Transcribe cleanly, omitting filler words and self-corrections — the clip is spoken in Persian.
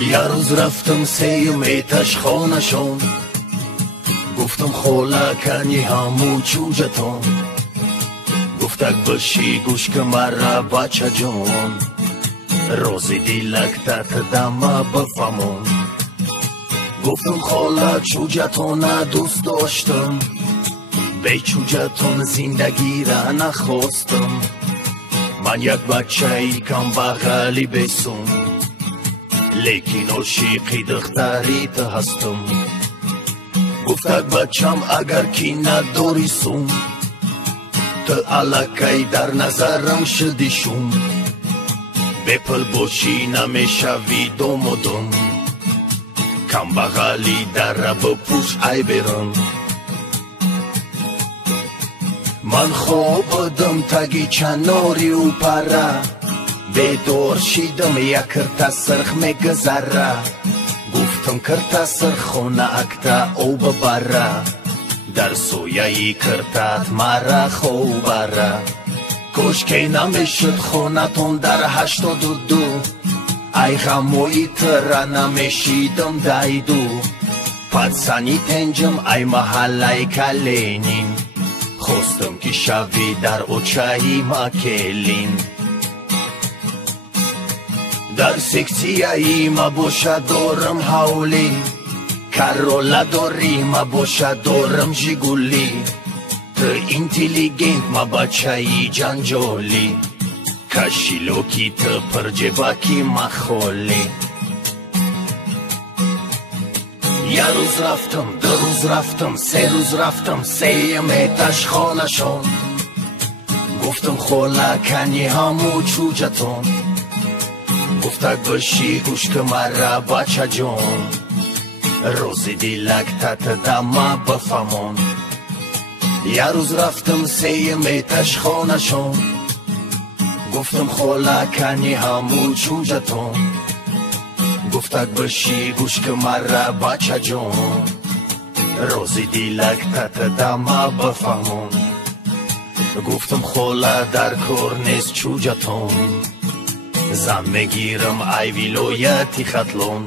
یه روز رفتم سیمتش خانشون، گفتم خاله کنی همو چوجتون، گفتک باشی گوش که مرا بچه جون، روزی دیلکتت دم بفهمون. گفتم خاله چوجتون دوست داشتم، بی چوجتون زندگی را نخواستم. من یک بچه ای کم بغلی بیسم، لیکن عاشقی دختریت هستم. گفتک بچم اگر کی نداری سوم، تو الکی در نظرم شدیشون، بپل باشی نمیشوی دم و دم، کم بغلی در بپوش ای برم. من خوابدم تگی چناری و پره، بیدار شیدم یک کرتا سرخ میگذره، گفتم کرتا سرخونه اکتا او ببره، در سویه کرتات مرا خوبره. کشکی نمیشد خونتون در 82، ای غموی تره نمیشیدم دایدو، پدسنی تنجم ای محله کلینین، خواستم که شوی در اوچهی مکلین. در سکسیه ای ما باشه دارم حولی، کرولا داری ما باشه دارم جیگولی، تو اینتلیگنت ما بچه ای جنجالی، کشیلوکی تو پرجباکی ما خولی. یه روز رفتم، دو روز رفتم، 3 روز رفتم سیمتش خانشون، گفتم خاله کنی همو چوجتون، گفتک باشی گوش که مرا بچه جون، روزی دیلکتت دم بفهمون. یه روز رفتم سیمتش خانشون، گفتم خاله کنی همو چوجتون، گفتک باشی گوش که مرا بچه جون، روزی دیلکتت دم بفهمون. گفتم خاله در کار نیست چوجتون، زن میگیرم ای ولایتی خطلون،